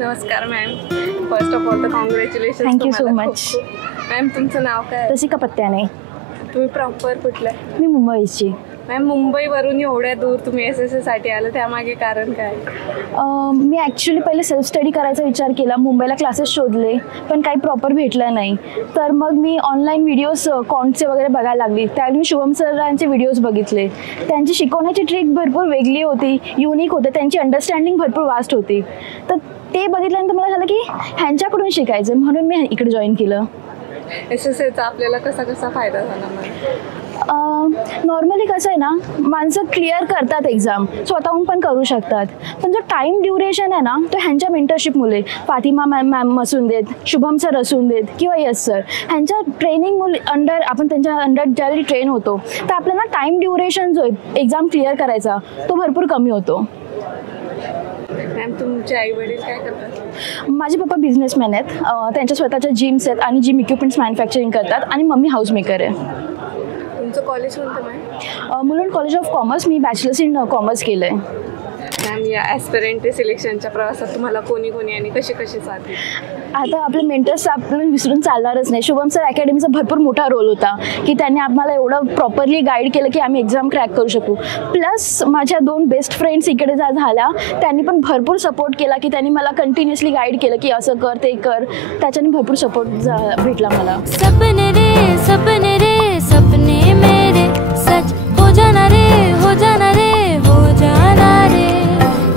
नमस्कार ma'am. First of all तर congratulation. Thank you so much. Ma'am तुमचं नाव काय? रसिका पत्त्याने. तुम्ही प्रॉपर कुठलं? मी मुंबईची. मॅम मुंबईवरून एवढ्या दूर तुम्ही SSC साठी आलं, त्यामागे कारण काय? मी ॲक्च्युली पहिले सेल्फ स्टडी करायचा विचार केला. मुंबईला क्लासेस शोधले पण काही प्रॉपर भेटलं नाही. तर मग मी ऑनलाईन व्हिडिओज कॉन्टचे वगैरे बघायला लागली. त्यावेळी मी शुभम सरांचे व्हिडिओज बघितले. त्यांची शिकवण्याची ट्रिक भरपूर वेगळी होती, युनिक होते. त्यांची अंडरस्टँडिंग भरपूर वास्ट होती. तर ते बघितल्यानंतर मला झालं की ह्यांच्याकडून शिकायचं, म्हणून मी इकडे जॉईन केलं. SSCचा आपल्याला कसा फायदा झाला मॅम? नॉर्मली कसं आहे ना, माणसं क्लिअर करतात एक्झाम, स्वतःहून पण करू शकतात. पण जो टाईम ड्युरेशन आहे ना, तो ह्यांच्या मेंटरशिपमुळे, फातिमा मॅम असून देत, शुभम सर असून देत किंवा यस सर, ह्यांच्या ट्रेनिंगमुळे आपण त्यांच्या अंडर ज्यावेळी ट्रेन होतो तर आपल्याला टाईम ड्युरेशन जो आहे एक्झाम क्लिअर करायचा तो भरपूर कमी होतो. मॅम तुमचे आई वडील काय करतात? माझे पप्पा बिझनेसमॅन आहेत. त्यांच्या स्वतःच्या जिम्स आहेत आणि जिम इक्विपमेंट्स मॅन्युफॅक्चरिंग करतात. आणि मम्मी हाऊस मेकर आहे. तुमचं कॉलेज कोणतं ma'am? Mulund college of commerce. Me bachelors in commerce केलं आहे. मॅम या ॲस्पिरंट सिलेक्शनच्या प्रवासात तुम्हाला कोणी आणि कशी साथ दिली? आता आपले मेंटर्स आपल्याला विसरून चालणारच नाही. शुभम सर अकॅडमीचा भरपूर मोठा रोल होता की त्यांनी आम्हाला एवढं प्रॉपरली गाईड केलं की आम्ही एक्झाम क्रॅक करू शकू. प्लस माझ्या 2 बेस्ट फ्रेंड्स इकडे झाल्या, त्यांनी पण भरपूर सपोर्ट केला की त्यांनी मला कंटिन्युअसली गाईड केलं की असं कर ते कर. त्याच्याने भरपूर सपोर्ट भेटला मला. सपने रे सपने रे सपने मेरे सच हो जाना रे हो जाना रे हो जाना रे.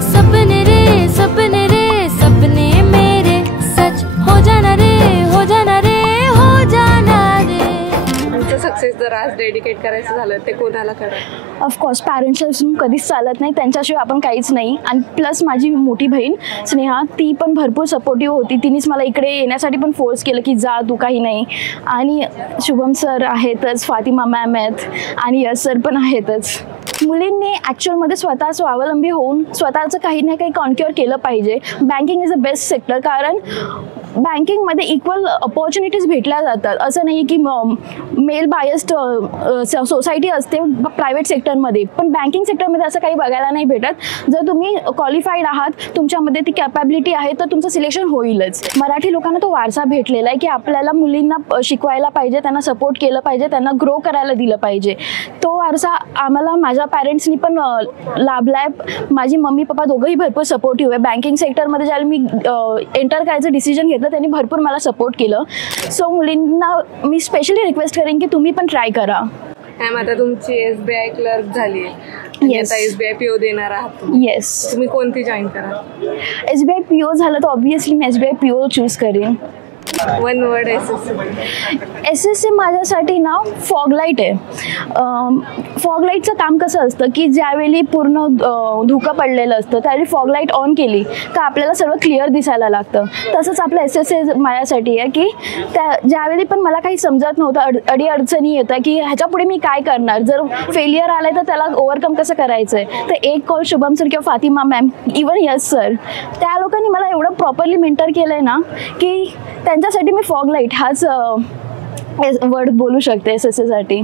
सपने रे सपने रे सपने मेरे सच हो जाना रे हो जाना रे हो जाना रे. तुमचं सक्सेस जर आज डेडिकेट करायचं झालं ते कोणाला करा? ऑफकोर्स पॅरेंट्सला विसरून कधीच चालत नाही. त्यांच्याशिवाय आपण काहीच नाही. आणि प्लस माझी मोठी बहीण स्नेहा, ती पण भरपूर सपोर्टिव्ह होती. तिनेच मला इकडे येण्यासाठी पण फोर्स केलं की जा तू, काही नाही. आणि शुभम सर आहेतच, फातिमा मॅम आहेत आणि यश सर पण आहेतच. मुलींनी ॲक्च्युअलमध्ये स्वतः स्वावलंबी होऊन स्वतःचं काही ना काही कॉन्क्युअर केलं पाहिजे. Banking is the best sector, कारण बँकिंगमध्ये इक्वल अपॉर्च्युनिटीज भेटल्या जातात. असं नाही की मेल बायस्ड सोसायटी असते प्रायव्हेट सेक्टरमध्ये, पण बँकिंग सेक्टरमध्ये असं काही बघायला नाही भेटत. जर तुम्ही क्वालिफाईड आहात, तुमच्यामध्ये ती कॅपॅबिलिटी आहे, तर तुमचं सिलेक्शन होईलच. मराठी लोकांना तो वारसा भेटलेला आहे की आपल्याला मुलींना शिकवायला पाहिजे, त्यांना सपोर्ट केलं पाहिजे, त्यांना ग्रो करायला दिलं पाहिजे. तो वारसा आम्हाला माझ्या पॅरेंट्सनी पण लाभला आहे. माझी मम्मी पप्पा दोघंही भरपूर सपोर्टिव्ह आहे. बँकिंग सेक्टरमध्ये ज्यावेळी मी एंटर करायचं डिसिजन घेतलं त्यांनी भरपूर मला सपोर्ट केलं. सो मुलींना मी स्पेशली रिक्वेस्ट करेन की तुम्ही पण ट्राय करा. मॅम आता तुमची SBI क्लर्क झाली आहे, आता SBI PO देणार आहात. येस. तुम्ही कोणती जॉईन करा? SBI PO झालं तर ऑब्व्हियसली मी SBI PO चूज करेन. वन वर्ड SSC माझ्यासाठी ना फॉगलाईट आहे. फॉगलाईटचं काम कसं असतं की ज्यावेळी पूर्ण धुकं पडलेलं असतं त्यावेळी फॉगलाईट ऑन केली का आपल्याला सर्व क्लिअर दिसायला लागतं. तसंच आपलं SSC माझ्यासाठी आहे की ज्यावेळी पण मला काही समजत नव्हतं, अडीअडचणी येतं की ह्याच्यापुढे मी काय करणार, जर फेलियर आलं तर त्याला ओव्हरकम कसं करायचं आहे, तर एक कॉल शुभम सर किंवा फातिमा मॅम, इवन यश सर, त्या लोकांनी मला एवढं प्रॉपरली मेंटर केलं आहे ना की त्यांच्यासाठी मी फॉगलाईट हाच वर्ड बोलू शकते SSC साठी.